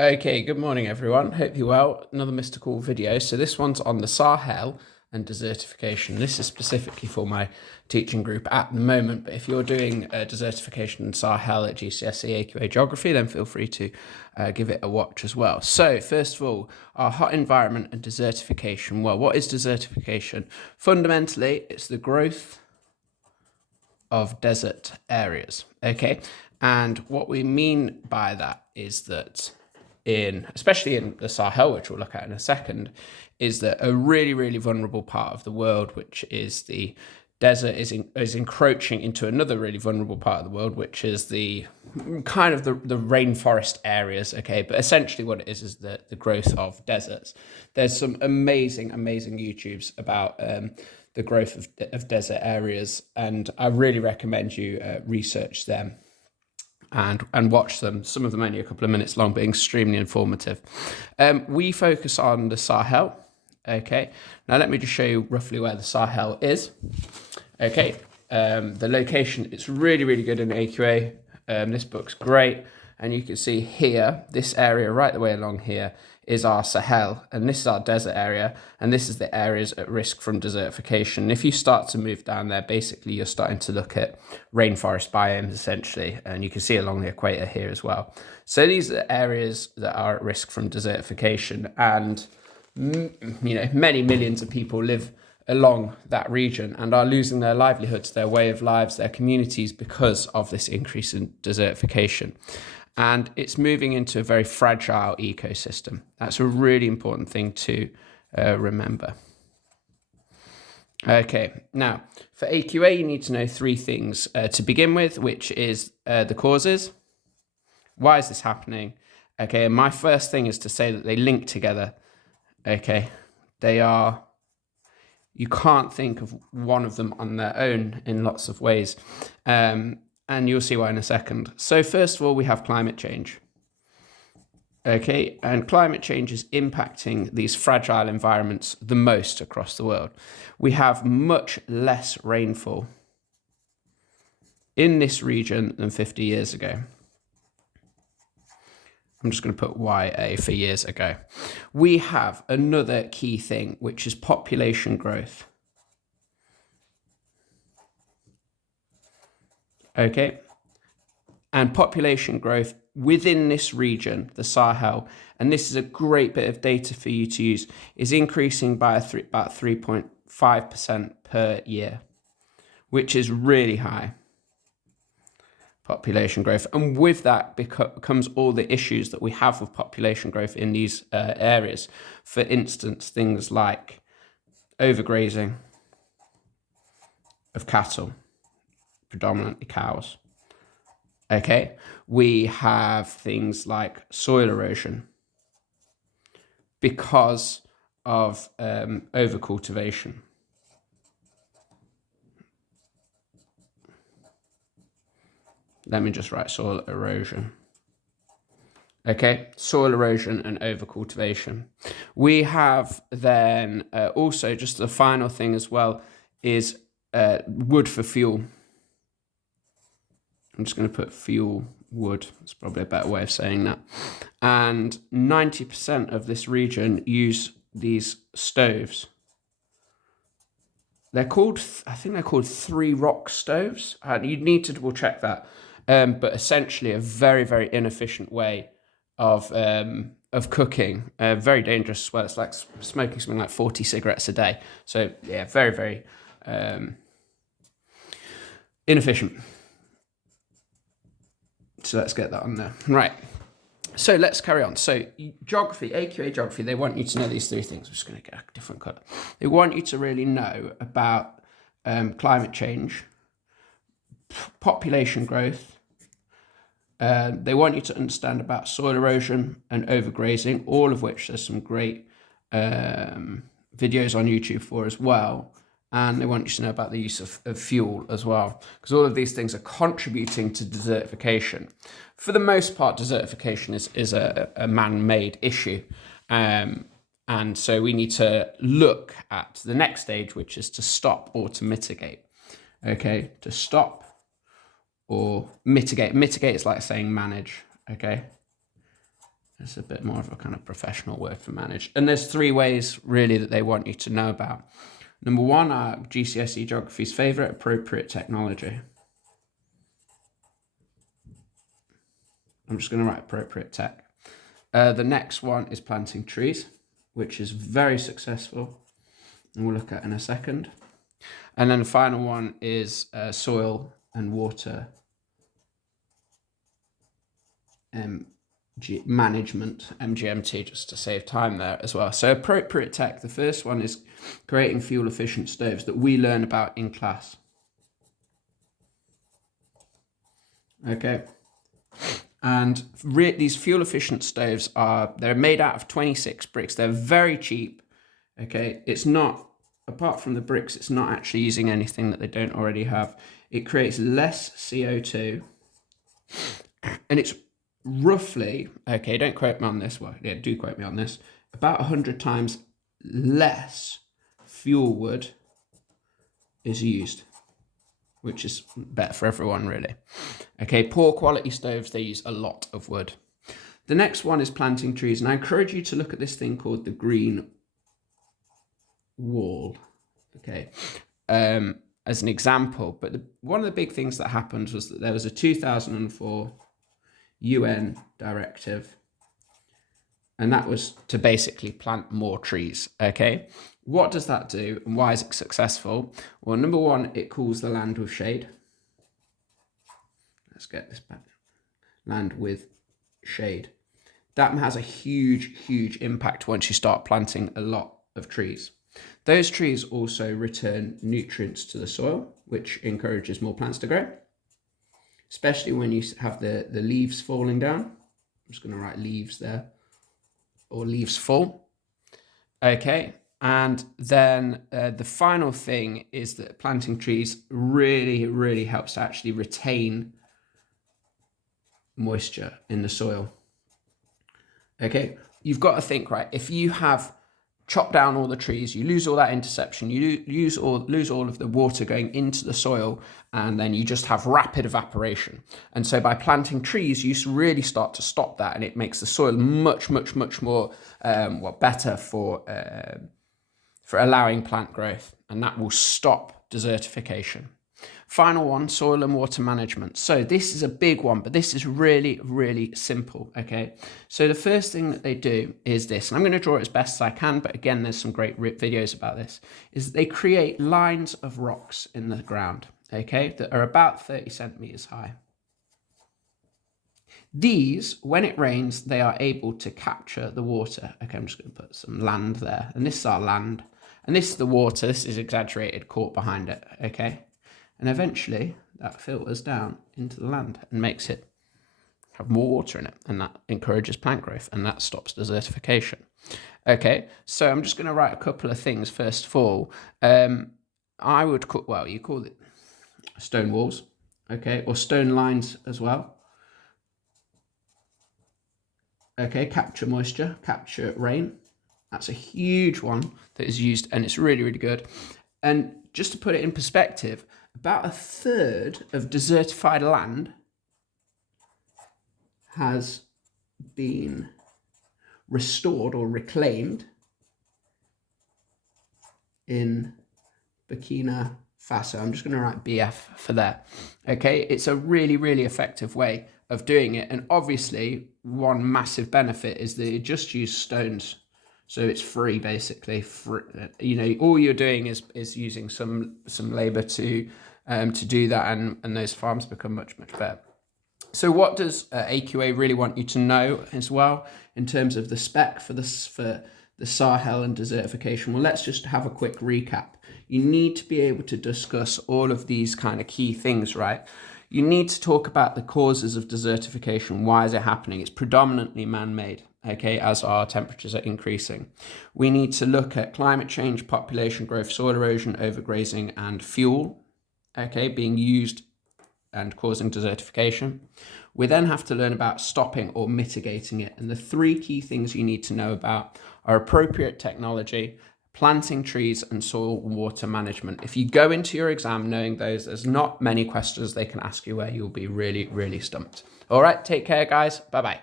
Okay, good morning everyone. Hope you're well. Another mystical video. So this one's on the Sahel and desertification. This is specifically for my teaching group at the moment, but if you're doing desertification and Sahel at GCSE AQA geography, then feel free to give it a watch as well. So first of all, our hot environment and desertification. Well, what is desertification? Fundamentally, it's the growth of desert areas, okay? And what we mean by that is that especially in the Sahel, which we'll look at in a second, is that a really, really vulnerable part of the world, which is the desert, is encroaching into another really vulnerable part of the world, which is the kind of the rainforest areas, okay? But essentially what it is the growth of deserts. There's some amazing YouTubes about the growth of desert areas, and I really recommend you research them and watch them. Some of them only a couple of minutes long, but extremely informative. We focus on the Sahel. Okay, now let me just show you roughly where the Sahel is. Okay, the location, it's really, really good in AQA. This book's great. And you can see here, this area right the way along here is our Sahel, and this is our desert area, and this is the areas at risk from desertification. And if you start to move down there, basically you're starting to look at rainforest biomes essentially, and you can see along the equator here as well. So these are areas that are at risk from desertification, and many millions of people live along that region and are losing their livelihoods, their way of lives, their communities because of this increase in desertification. And it's moving into a very fragile ecosystem. That's a really important thing to remember. Okay, now for AQA, you need to know three things to begin with, which is the causes. Why is this happening? Okay, and my first thing is to say that they link together. Okay, you can't think of one of them on their own in lots of ways. And you'll see why in a second. So first of all, we have climate change. Okay, and climate change is impacting these fragile environments the most across the world. We have much less rainfall in this region than 50 years ago. I'm just going to put YA for years ago. We have another key thing, which is population growth. Okay, and population growth within this region, the Sahel, and this is a great bit of data for you to use, is increasing by about 3.5% per year, which is really high population growth. And with that comes all the issues that we have with population growth in these areas. For instance, things like overgrazing of cattle, predominantly cows. Okay, we have things like soil erosion because of overcultivation. Let me just write soil erosion. Okay, soil erosion and overcultivation. We have then also just the final thing as well is wood for fuel. I'm just going to put fuel, wood. It's probably a better way of saying that. And 90% of this region use these stoves. They're called, I think they're called 3 rock stoves. You'd need to double check that. But essentially a very, very inefficient way of cooking. Very dangerous as well. It's like smoking something like 40 cigarettes a day. So yeah, very, very inefficient. So let's get that on there. Right. So let's carry on. So geography, AQA geography, they want you to know these three things. I'm just going to get a different colour. They want you to really know about climate change, population growth. They want you to understand about soil erosion and overgrazing, all of which there's some great videos on YouTube for as well. And they want you to know about the use of fuel as well, because all of these things are contributing to desertification. For the most part, desertification is a man-made issue. And so we need to look at the next stage, which is to stop or to mitigate. Okay, to stop or mitigate. Mitigate is like saying manage, okay? It's a bit more of a kind of professional word for manage. And there's 3 ways really that they want you to know about. Number 1, our GCSE geography's favourite, appropriate technology. I'm just going to write appropriate tech. The next one is planting trees, which is very successful, and we'll look at in a second. And then the final one is soil and water management, MGMT, just to save time there as well. So appropriate tech, the first one is creating fuel efficient stoves that we learn about in class. Okay. And these fuel efficient stoves they're made out of 26 bricks. They're very cheap. Okay. It's not, apart from the bricks, it's not actually using anything that they don't already have. It creates less CO2, and it's roughly, okay, don't quote me on this, well, yeah, do quote me on this, about 100 times less fuel wood is used, which is better for everyone, really. Okay, poor quality stoves, they use a lot of wood. The next one is planting trees, and I encourage you to look at this thing called the green wall, okay, as an example. But one of the big things that happened was that there was a 2004 UN directive, and that was to basically plant more trees. Okay, what does that do and why is it successful? Well, number 1, it cools the land with shade. Let's get this back. Land with shade. That has a huge impact once you start planting a lot of trees. Those trees also return nutrients to the soil, which encourages more plants to grow, especially when you have the leaves falling down. I'm just going to write leaves there, or leaves fall. Okay, and then the final thing is that planting trees really helps to actually retain moisture in the soil. Okay, you've got to think, right, if you have chop down all the trees, you lose all that interception, you lose all of the water going into the soil, and then you just have rapid evaporation. And so by planting trees, you really start to stop that, and it makes the soil much more better for allowing plant growth, and that will stop desertification. Final one, soil and water management. So this is a big one, but this is really simple, okay? So the first thing that they do is this, and I'm going to draw it as best as I can, but again, there's some great videos about this, is they create lines of rocks in the ground, okay, that are about 30 centimeters high. These, when it rains, they are able to capture the water. Okay, I'm just going to put some land there, and this is our land, and this is the water. This is exaggerated, caught behind it, okay? And eventually that filters down into the land and makes it have more water in it, and that encourages plant growth, and that stops desertification. Okay, so I'm just going to write a couple of things first of all. I would call, well, you call it stone walls, okay, or stone lines as well. Okay, capture moisture, capture rain. That's a huge one that is used, and it's really good. And just to put it in perspective, about 1/3 of desertified land has been restored or reclaimed in Burkina Faso. I'm just going to write BF for that. Okay, it's a really effective way of doing it. And obviously, one massive benefit is that you just use stones. So it's free, basically. You know, all you're doing is using some labor to do that, and those farms become much better. So what does AQA really want you to know as well in terms of the spec for the Sahel and desertification? Well, let's just have a quick recap. You need to be able to discuss all of these kind of key things, right? You need to talk about the causes of desertification. Why is it happening? It's predominantly man-made, okay, as our temperatures are increasing. We need to look at climate change, population growth, soil erosion, overgrazing, and fuel, okay, being used and causing desertification. We then have to learn about stopping or mitigating it. And the 3 key things you need to know about are appropriate technology, planting trees, and soil and water management. If you go into your exam knowing those, there's not many questions they can ask you where you'll be really stumped. All right, take care, guys. Bye-bye.